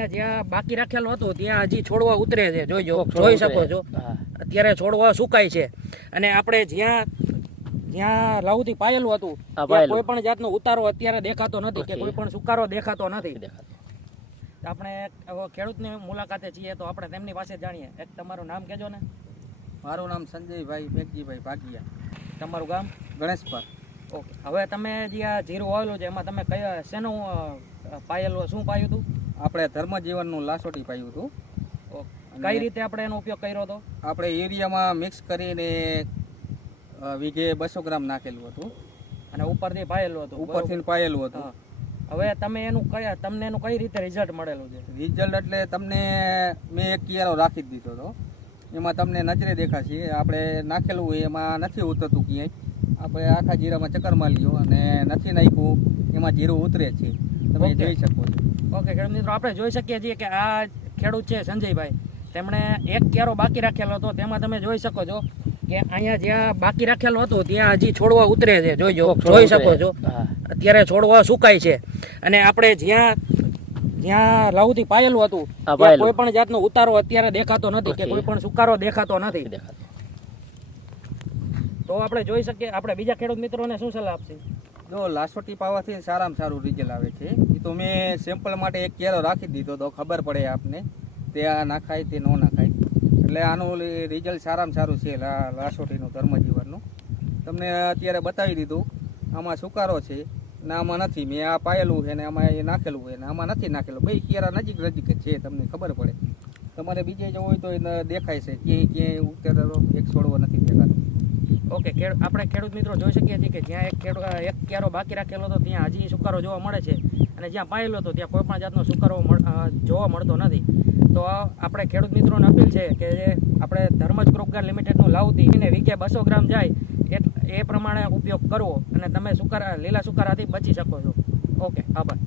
અહીંયા જ્યાં બાકી રાખેલું હતું ત્યાં હજી છોડવા ઉતરે છે, જોઈ શકો છો. અત્યારે છોડવા સુકાય છે અને આપણે જ્યાં લાઉથી પાયેલું હતું કોઈ પણ જાતનો ઉતારો અત્યારે દેખાતો નથી કે કોઈ પણ સુકારો દેખાતો નથી. આપણે ખેડૂતની મુલાકાતે છીએ તો આપણે તેમની પાસે જાણીએ. એક તમારું નામ કહેજો ને. મારું નામ સંજયભાઈ મેઘજીભાઈ ભાગિયા. તમારું ગામ? ગણેશપર. ઓકે, હવે તમે જે આ જીરું વાવેલું છે એમાં તમે કયા શેનું પાયેલું, શું પાયું હતું? આપણે ધર્મજીવનનું લાસોટી પાયું હતું. કઈ રીતે આપણે એનો ઉપયોગ કર્યો હતો? આપણે યુરિયામાં મિક્સ કરીને વીઘે 200 ગ્રામ નાખેલું હતું અને ઉપરથી પાયેલું હતું. ઉપરથી પાયેલું હતું. હવે તમે તમને એનું કઈ રીતે રિઝલ્ટ મળેલું છે? રિઝલ્ટ એટલે તમને મેં એક કિયારો રાખી જ દીધો હતો, એમાં તમને નજરે દેખાશે. આપણે નાખેલું હોય એમાં નથી ઉતરતું ક્યાંય. આપણે આખા જીરામાં ચક્કર મારી લ્યો અને નથી નાખ્યું એમાં જીરું ઉતરે છે, તમે જોઈ શકો છો. ઓકે ખેડૂત મિત્રો, આપણે જોઈ શકીએ છીએ કે આ ખેડૂત છે સંજયભાઈ, તેમણે એક ક્યારો બાકી રાખેલો હતો. તેમાં તમે જોઈ શકો છો કે અહીંયા જ્યાં બાકી રાખેલું હતું ત્યાં હજી છોડવા ઉતરે છે, જોઈ શકો છો. અત્યારે છોડવા સુકાય છે અને આપણે જ્યાં લાઉથી પાયેલું હતું કોઈ પણ જાતનો ઉતારો અત્યારે દેખાતો નથી કે કોઈ પણ સુકારો દેખાતો નથી. તો આપણે જોઈ શકીએ. આપણે બીજા ખેડૂત મિત્રોને શું સલાહ આપશે? જો લાસોટી પાવાથી સારામાં સારું રિઝલ્ટ આવે છે. એ તો મેં સેમ્પલ માટે એક ક્યારો રાખી દીધો તો ખબર પડે આપને તે આ નાખાય તે ન નાખાય. એટલે આનું રિઝલ્ટ સારામાં સારું છે લાસોટીનું, ધર્મજીવનનું. તમને અત્યારે બતાવી દીધું. આમાં સુકારો છે ને આમાં નથી. મેં આ પાયેલું છે ને આમાં એ નાખેલું હોય ને આમાં નથી નાખેલું. બે ક્યારા નજીક જ છે, તમને ખબર પડે. તમારે બીજે જવું હોય તો એ દેખાય છે ક્યાંય ઉતરેલો એક છોડવો નથી દેખાતો. ઓકે, આપણે ખેડૂત મિત્રો જોઈ શકીએ છીએ કે જ્યાં એક ક્યારો બાકી રાખેલો હતો ત્યાં હજી સુકારો જોવા મળે છે અને જ્યાં પાયેલો હતો ત્યાં કોઈ પણ જાતનો સુકારો જોવા મળતો નથી. તો આપણે ખેડૂત મિત્રોને અપીલ છે કે જે આપણે ધર્મજ ક્રોપગાર લિમિટેડનું લાવતી એને વીઘે 200 ગ્રામ જાય એ પ્રમાણે ઉપયોગ કરવો અને તમે લીલા સુકારાથી બચી શકો છો. ઓકે, આભાર.